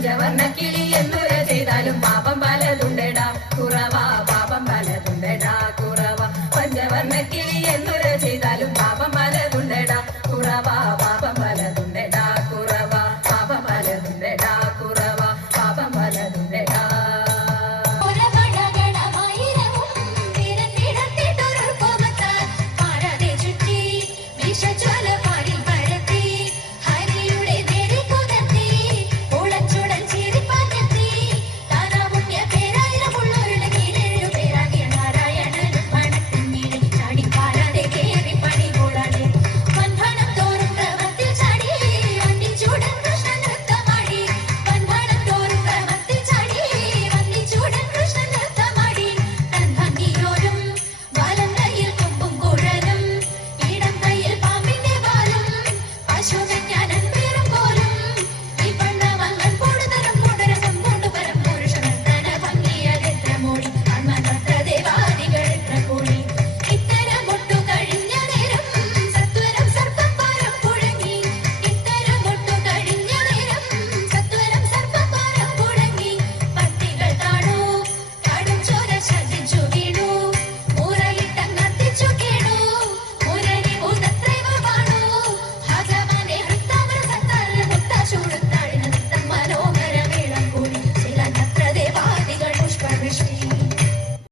ಜವನಕ್ಕೆ